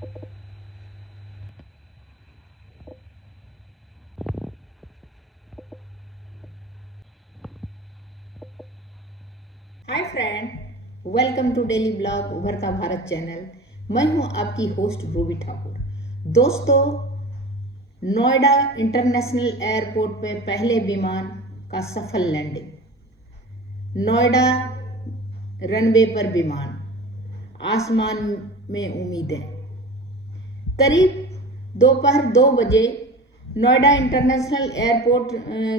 Hi friend, welcome to daily blog Ubharta Bharat channel. मैं हूं आपकी होस्ट रूबी ठाकुर। दोस्तों, नोएडा इंटरनेशनल एयरपोर्ट पे पहले विमान का सफल लैंडिंग। नोएडा रनवे पर विमान, आसमान में उम्मीदें। करीब दोपहर 2 बजे नोएडा इंटरनेशनल एयरपोर्ट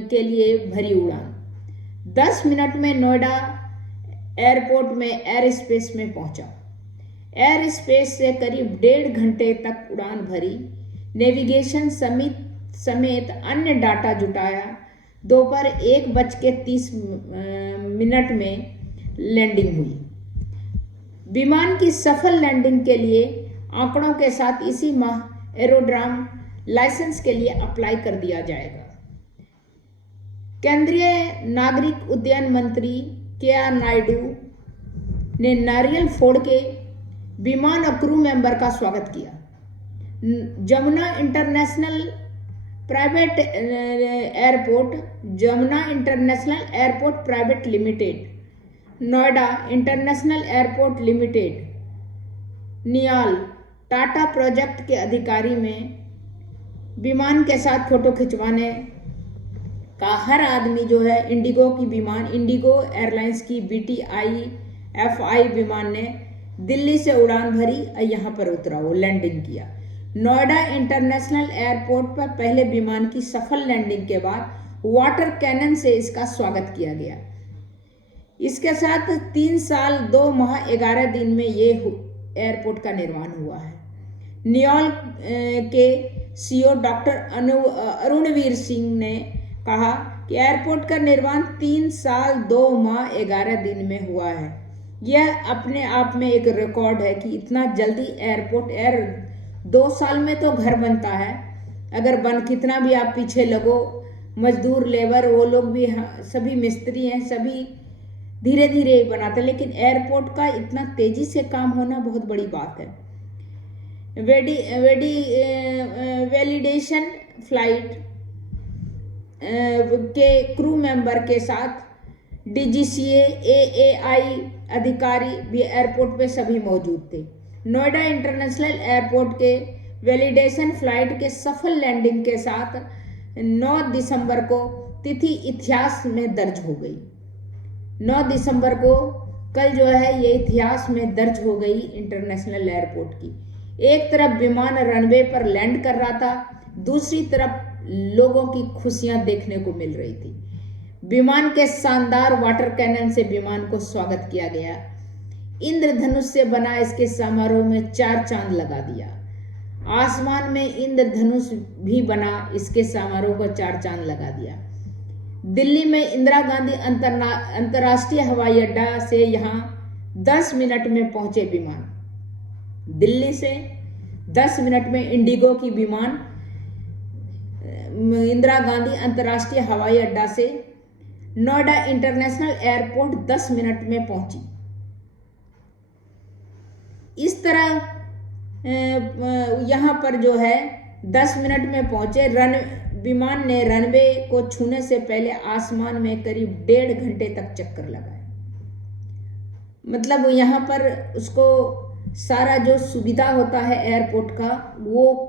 के लिए भरी उड़ान। 10 मिनट में नोएडा एयरपोर्ट में एयर स्पेस में पहुंचा। एयर स्पेस से करीब 1.5 घंटे तक उड़ान भरी, नेविगेशन समेत अन्य डाटा जुटाया। दोपहर 1:30 में लैंडिंग हुई। विमान की सफल लैंडिंग के लिए आंकड़ों के साथ इसी माह एरोड्राम लाइसेंस के लिए अप्लाई कर दिया जाएगा। केंद्रीय नागरिक उड्डयन मंत्री के.आर. नायडू ने नारियल फोड़ के विमान और क्रू मेंबर का स्वागत किया। Jamuna international airport private limited, Noida international airport limited Niall Tata project के अधिकारी में विमान के साथ फोटो खिंचवाने का हर आदमी जो है इंडिगो एयरलाइंस की BTI-FI विमान ने दिल्ली से उड़ान भरी और यहाँ पर उतरा, वो लैंडिंग किया। नोएडा इंटरनेशनल एयरपोर्ट पर पहले विमान की सफल लैंडिंग के बाद वाटर कैनन से इसका स्वागत किया गया। इसके साथ 3 साल 2 माह 11 दिन में ये एयरपोर्ट का निर्माण हुआ है। नियाल के CEO डॉक्टर अरुणवीर सिंह ने कहा कि एयरपोर्ट का निर्माण 3 साल 2 माह 11 दिन में हुआ है। यह अपने आप में एक रिकॉर्ड है कि इतना जल्दी एयरपोर्ट 2 साल में तो घर बनता है। अगर कितना भी आप पीछे लगो, मजदूर लेबर वो लोग भी सभी मिस्त्री हैं, सभी धीरे धीरे बनाते, लेकिन एयरपोर्ट का इतना तेजी से काम होना बहुत बड़ी बात है। वैलिडेशन फ्लाइट के क्रू मेंबर के साथ DGCA AAI अधिकारी भी एयरपोर्ट पे सभी मौजूद थे। नोएडा इंटरनेशनल एयरपोर्ट के वैलिडेशन फ्लाइट के सफल लैंडिंग के साथ 9 दिसंबर को तिथि इतिहास में दर्ज हो गई। 9 दिसंबर को कल जो है ये इतिहास में दर्ज हो गई इंटरनेशनल एयरपोर्ट की। एक तरफ विमान रनवे पर लैंड कर रहा था, दूसरी तरफ लोगों की खुशियां देखने को मिल रही थी। विमान के शानदार वाटर कैनन से विमान को स्वागत किया गया। इंद्रधनुष से बना इसके समारोह में 4 चांद लगा दिया। आसमान में इंद्रधनुष भी बना, इसके समारोह को 4 चांद लगा दिया। दिल्ली में इंदिरा गांधी अंतर्राष्ट्रीय हवाई अड्डा से यहाँ 10 मिनट में पहुंचे विमान। दिल्ली से 10 मिनट में इंडिगो की विमान इंदिरा गांधी अंतर्राष्ट्रीय हवाई अड्डा से नोएडा इंटरनेशनल एयरपोर्ट 10 मिनट में पहुंची। इस तरह यहाँ पर जो है 10 मिनट में पहुंचे। विमान ने रनवे को छूने से पहले आसमान में करीब 1.5 घंटे तक चक्कर लगाए। मतलब यहाँ पर उसको सारा जो सुविधा होता है एयरपोर्ट का वो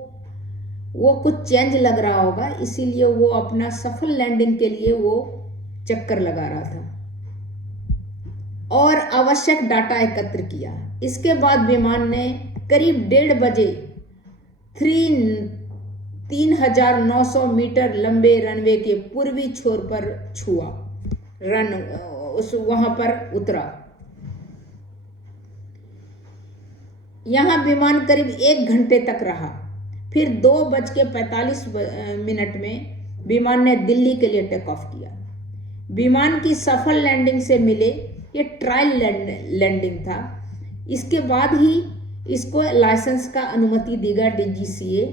कुछ चेंज लग रहा होगा, इसीलिए वो अपना सफल लैंडिंग के लिए वो चक्कर लगा रहा था और आवश्यक डाटा एकत्र किया। इसके बाद विमान ने करीब 1:30 बजे 3,900 मीटर लंबे रनवे के पूर्वी छोर पर छुआ, वहां पर उतरा। यहाँ विमान करीब 1 घंटे तक रहा। फिर 2:45 में विमान ने दिल्ली के लिए टेक ऑफ किया। विमान की सफल लैंडिंग से मिले ये ट्रायल लैंडिंग था। इसके बाद ही इसको लाइसेंस का अनुमति देगा DGCA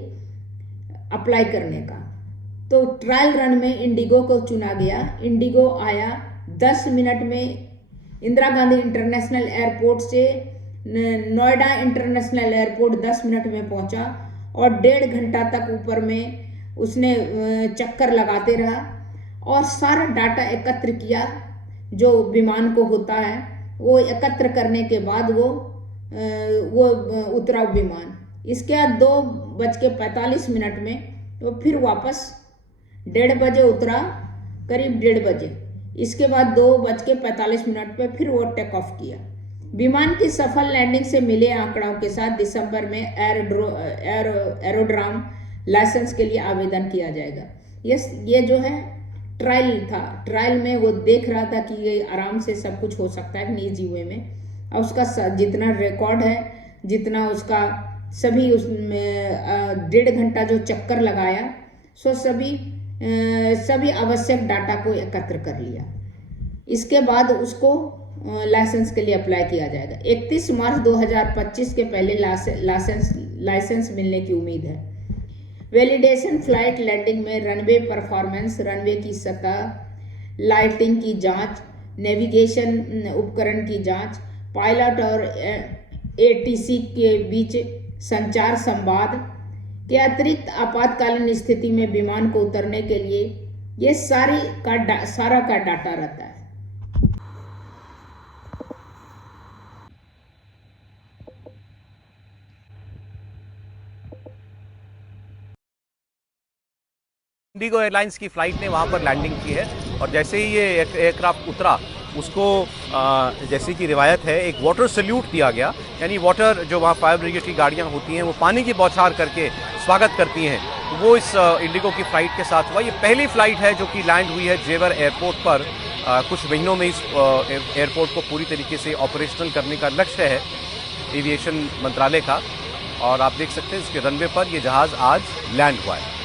अप्लाई करने का। तो ट्रायल रन में इंडिगो को चुना गया। इंडिगो आया 10 मिनट में इंदिरा गांधी इंटरनेशनल एयरपोर्ट से नोएडा इंटरनेशनल एयरपोर्ट 10 मिनट में पहुंचा और 1.5 घंटा तक ऊपर में उसने चक्कर लगाते रहा और सारा डाटा एकत्र किया जो विमान को होता है। वो एकत्र करने के बाद वो उतरा विमान। इसके बाद 2:45 में वो फिर वापस 1:30 बजे उतरा, करीब 1:30 बजे। इसके बाद 2:45 पे फिर वो टेक ऑफ किया। विमान की सफल लैंडिंग से मिले आंकड़ों के साथ दिसंबर में एरोड्राम लाइसेंस के लिए आवेदन किया जाएगा। ये जो है ट्रायल था। ट्रायल में वो देख रहा था कि ये आराम से सब कुछ हो सकता है निजी वे में, और उसका जितना रिकॉर्ड है, जितना उसका सभी उसमें 1.5 घंटा जो चक्कर लगाया, सो सभी आवश्यक डाटा को एकत्र कर लिया। इसके बाद उसको लाइसेंस के लिए अप्लाई किया जाएगा। 31 मार्च 2025 के पहले लाइसेंस मिलने की उम्मीद है। वैलिडेशन फ्लाइट लैंडिंग में रनवे परफॉर्मेंस, रनवे की सतह, लाइटिंग की जांच, नेविगेशन उपकरण की जांच, पायलट और एटीसी के बीच संचार संवाद के अतिरिक्त आपातकालीन स्थिति में विमान को उतरने के लिए ये सारा का डाटा रहता है। इंडिगो एयरलाइंस की फ्लाइट ने वहाँ पर लैंडिंग की है और जैसे ही ये एयरक्राफ्ट उतरा उसको जैसे कि रिवायत है एक वाटर सल्यूट दिया गया, यानी वाटर जो वहाँ फायर ब्रिगेड की गाड़ियाँ होती हैं वो पानी की बौछार करके स्वागत करती हैं। वो इस इंडिगो की फ़्लाइट के साथ हुआ। ये पहली फ़्लाइट है जो कि लैंड हुई है जेवर एयरपोर्ट पर। कुछ महीनों में इस एयरपोर्ट को पूरी तरीके से ऑपरेशनल करने का लक्ष्य है एविएशन मंत्रालय का, और आप देख सकते हैं इसके रनवे पर ये जहाज़ आज लैंड हुआ है।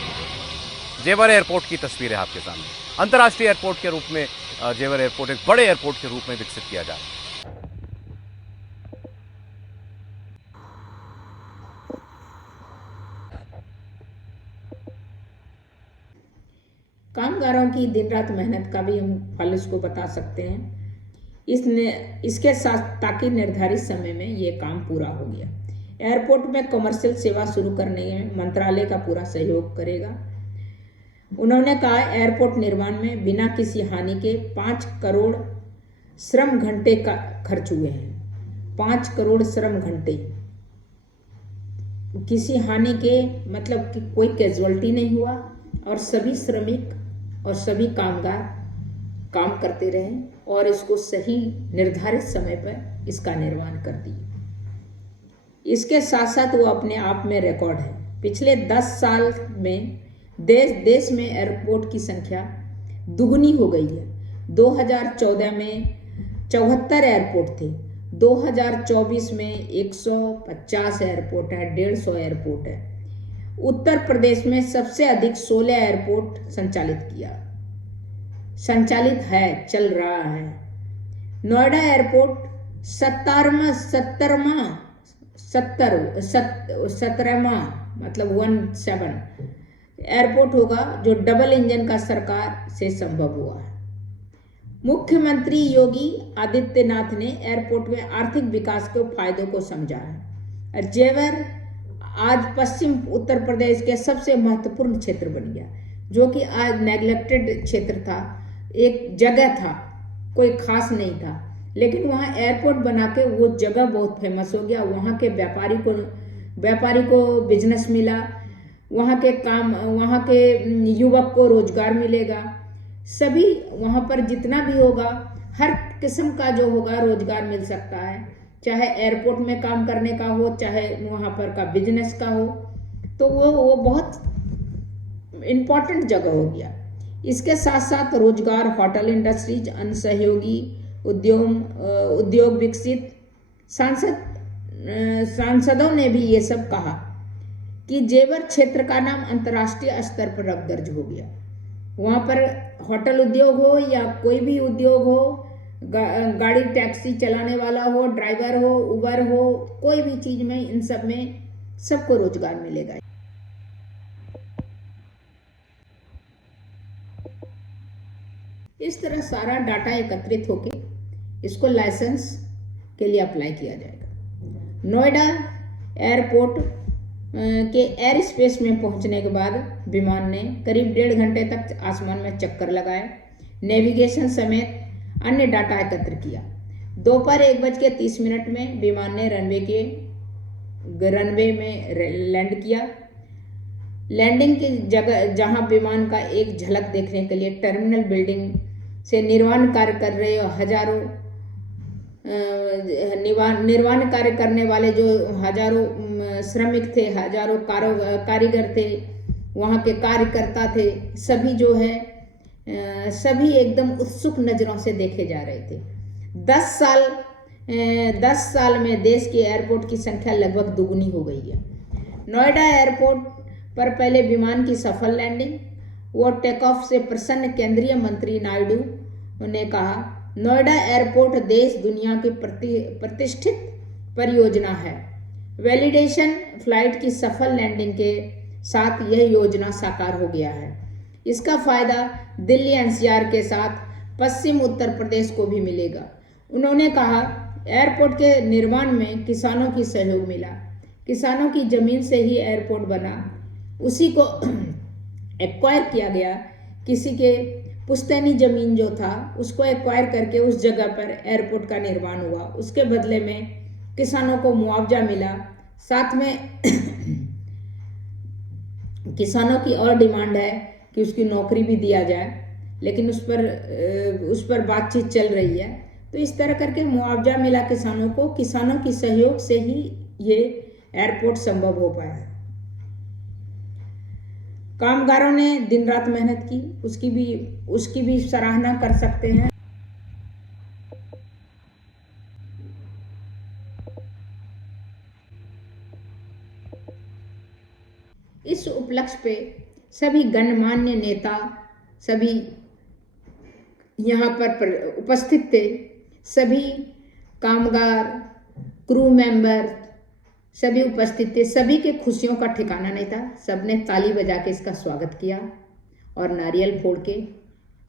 जेवर एयरपोर्ट की तस्वीर है आपके सामने। अंतर्राष्ट्रीय एयरपोर्ट के रूप में जेवर एयरपोर्ट एक बड़े एयरपोर्ट के रूप में विकसित किया जा रहा है। कामगारों की दिन रात मेहनत का भी हम फल इसको बता सकते हैं। इसके साथ ताकि निर्धारित समय में ये काम पूरा हो गया। एयरपोर्ट में कमर्शियल सेवा शुरू करने में मंत्रालय का पूरा सहयोग करेगा। उन्होंने कहा एयरपोर्ट निर्माण में बिना किसी हानि के 5 करोड़ श्रम घंटे का खर्च हुए हैं। 5 करोड़ श्रम घंटे, किसी हानि के मतलब कि कोई कैजुअलिटी नहीं हुआ और सभी श्रमिक और सभी कामगार काम करते रहे और इसको सही निर्धारित समय पर इसका निर्माण कर दिए। इसके साथ साथ वो अपने आप में रिकॉर्ड है। पिछले 10 साल में देश में एयरपोर्ट की संख्या दुगुनी हो गई है। 2014 में 74 एयरपोर्ट थे, 2024 में 150 एयरपोर्ट है, 150 एयरपोर्ट है। उत्तर प्रदेश में सबसे अधिक 16 एयरपोर्ट संचालित है, चल रहा है। नोएडा एयरपोर्ट 17वां मतलब 17 एयरपोर्ट होगा जो डबल इंजन का सरकार से संभव हुआ है। मुख्यमंत्री योगी आदित्यनाथ ने एयरपोर्ट में आर्थिक विकास के फायदों को समझा है। जेवर आज पश्चिम उत्तर प्रदेश के सबसे महत्वपूर्ण क्षेत्र बन गया, जो कि आज नेग्लेक्टेड क्षेत्र था, एक जगह था, कोई खास नहीं था, लेकिन वहाँ एयरपोर्ट बना के वो जगह बहुत फेमस हो गया। वहाँ के व्यापारी को बिजनेस मिला, वहाँ के युवक को रोजगार मिलेगा। सभी वहाँ पर जितना भी होगा, हर किस्म का जो होगा रोजगार मिल सकता है, चाहे एयरपोर्ट में काम करने का हो, चाहे वहाँ पर का बिजनेस का हो। तो वो बहुत इम्पोर्टेंट जगह हो गया। इसके साथ साथ रोजगार, होटल इंडस्ट्रीज, अन्य सहयोगी उद्योग विकसित। सांसदों ने भी ये सब कहा कि जेवर क्षेत्र का नाम अंतर्राष्ट्रीय स्तर पर अब दर्ज हो गया। वहाँ पर होटल उद्योग हो या कोई भी उद्योग हो, गाड़ी टैक्सी चलाने वाला हो, ड्राइवर हो, उबर हो, कोई भी चीज में, इन सब में सबको रोजगार मिलेगा। इस तरह सारा डाटा एकत्रित होके इसको लाइसेंस के लिए अप्लाई किया जाएगा। नोएडा एयरपोर्ट के एयर स्पेस में पहुंचने के बाद विमान ने करीब 1.5 घंटे तक आसमान में चक्कर लगाए, नेविगेशन समेत अन्य डाटा एकत्र किया। दोपहर 1:30 में विमान ने रनवे में लैंड किया। लैंडिंग की जगह जहां विमान का एक झलक देखने के लिए टर्मिनल बिल्डिंग से निर्माण कार्य कर रहे हजारों निर्माण कार्य करने वाले जो हजारों श्रमिक थे, हजारों कारीगर थे, वहाँ के कार्यकर्ता थे, सभी जो है सभी एकदम उत्सुक नज़रों से देखे जा रहे थे। 10 साल में देश के एयरपोर्ट की संख्या लगभग दुगुनी हो गई है। नोएडा एयरपोर्ट पर पहले विमान की सफल लैंडिंग व टेक ऑफ से प्रसन्न केंद्रीय मंत्री नायडू ने कहा, नोएडा एयरपोर्ट देश दुनिया की प्रतिष्ठित परियोजना है। वैलिडेशन फ्लाइट की सफल लैंडिंग के साथ यह योजना साकार हो गया है। इसका फायदा दिल्ली एनसीआर के साथ पश्चिम उत्तर प्रदेश को भी मिलेगा। उन्होंने कहा, एयरपोर्ट के निर्माण में किसानों की सहयोग मिला। किसानों की जमीन से ही एयरपोर्ट बना, उसी को एक्वायर किया गया। किसी के पुश्तैनी जमीन जो था उसको एक्वायर करके उस जगह पर एयरपोर्ट का निर्माण हुआ। उसके बदले में किसानों को मुआवजा मिला। साथ में किसानों की और डिमांड है कि उसकी नौकरी भी दिया जाए, लेकिन उस पर बातचीत चल रही है। तो इस तरह करके मुआवजा मिला किसानों को। किसानों की सहयोग से ही ये एयरपोर्ट संभव हो पाया है। कामगारों ने दिन रात मेहनत की, उसकी भी सराहना कर सकते हैं। इस उपलक्ष्य पे सभी गणमान्य नेता सभी यहाँ पर उपस्थित थे। सभी कामगार, क्रू मेंबर सभी उपस्थित थे। सभी के खुशियों का ठिकाना नहीं था। सबने ताली बजा के इसका स्वागत किया और नारियल फोड़ के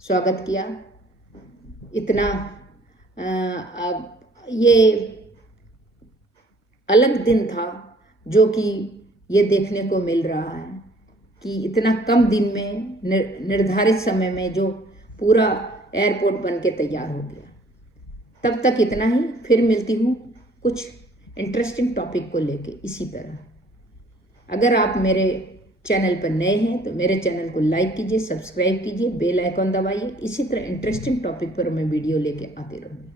स्वागत किया। इतना ये अलग दिन था जो कि ये देखने को मिल रहा है कि इतना कम दिन में निर्धारित समय में जो पूरा एयरपोर्ट बन के तैयार हो गया। तब तक इतना ही, फिर मिलती हूँ कुछ इंटरेस्टिंग टॉपिक को लेके इसी तरह। अगर आप मेरे चैनल पर नए हैं तो मेरे चैनल को लाइक कीजिए, सब्सक्राइब कीजिए, बेल आइकॉन दबाइए। इसी तरह इंटरेस्टिंग टॉपिक पर मैं वीडियो लेके आती रहूँगी।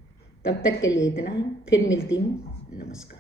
तब तक के लिए इतना ही, फिर मिलती हूँ। नमस्कार।